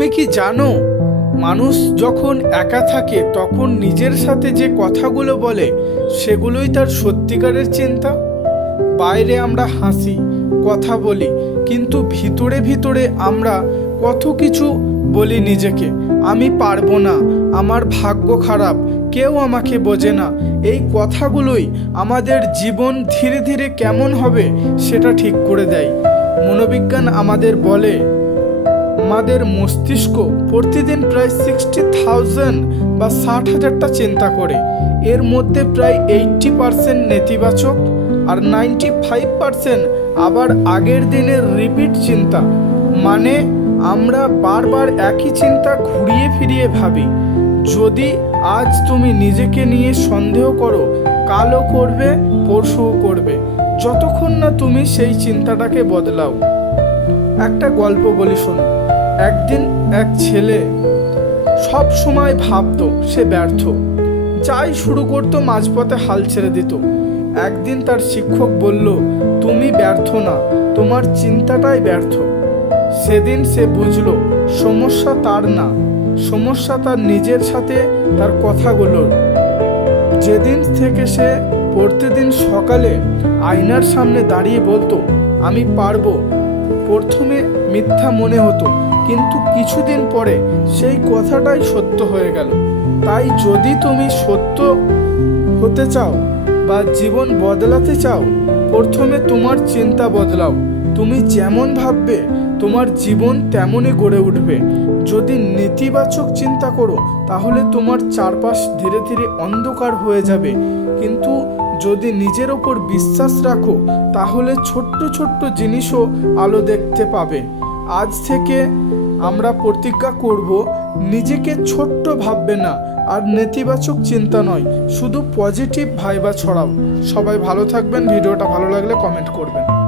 তুমি কি জানো, মানুষ যখন একা থাকে তখন নিজের সাথে যে কথাগুলো বলে সেগুলোই তার সত্যিকারের চিন্তা? বাইরে আমরা হাসি, কথা বলি, কিন্তু ভিতরে ভিতরে আমরা কত কিছু বলি নিজেকে। আমি পারব না, আমার ভাগ্য খারাপ, কেউ আমাকে বোঝে না। এই কথাগুলোই আমাদের জীবন ধীরে ধীরে কেমন হবে সেটা ঠিক করে দেয়। মনোবিজ্ঞান আমাদের বলে আমাদের মস্তিষ্ক প্রতিদিন প্রায় সিক্সটি থাউজেন্ড বা ষাট হাজারটা চিন্তা করে। এর মধ্যে প্রায় এইটটি পারসেন্ট নেতিবাচক আর নাইনটি ফাইভ পারসেন্ট আবার আগের দিনের রিপিট চিন্তা। মানে আমরা বারবার একই চিন্তা ঘুরিয়ে ফিরিয়ে ভাবি, যদি আজ তুমি নিজেকে নিয়ে সন্দেহ করো, কালও করবে, পরশুও করবে, যতক্ষণ না তুমি সেই চিন্তাটাকে বদলাও। একটা গল্প বলি শোনো। একদিন এক ছেলে সব সময় ভাবতো সে ব্যর্থ। যাই শুরু করতো মাঝপথে হাল ছেড়ে দিত। একদিন তার শিক্ষক বলল, তুমি ব্যর্থ না, তোমার চিন্তাটাই ব্যর্থ। সেদিন সে বুঝলো, সমস্যা তার না, সমস্যা তার নিজের সাথে তার কথাগুলোর। যেদিন থেকে সে প্রতিদিন সকালে আয়নার সামনে দাঁড়িয়ে বলতো, আমি পারব। প্রথমে মিথ্যা মনে হতো কিন্তু কিছুদিন পরে সেই কথাটাই সত্য হয়ে গেল। তাই যদি তুমি সত্য হতে চাও বা জীবন বদলাতে চাও, প্রথমে তোমার চিন্তা বদলাও। তুমি যেমন ভাববে, তোমার জীবন তেমনই গড়ে উঠবে। যদি নেতিবাচক চিন্তা করো, তাহলে তোমার চারপাশ ধীরে ধীরে অন্ধকার হয়ে যাবে। কিন্তু যদি নিজের ওপর বিশ্বাস রাখো, তাহলে ছোট্ট ছোট্ট জিনিসও আলো দেখতে পাবে। আজ থেকে আমরা প্রতিজ্ঞা করব, নিজেকে ছোট্ট ভাববে না, আর নেতিবাচক চিন্তা নয়, শুধু পজিটিভ ভাইবা ছড়াও। সবাই ভালো থাকবেন, ভিডিওটা ভালো লাগলে কমেন্ট করবেন।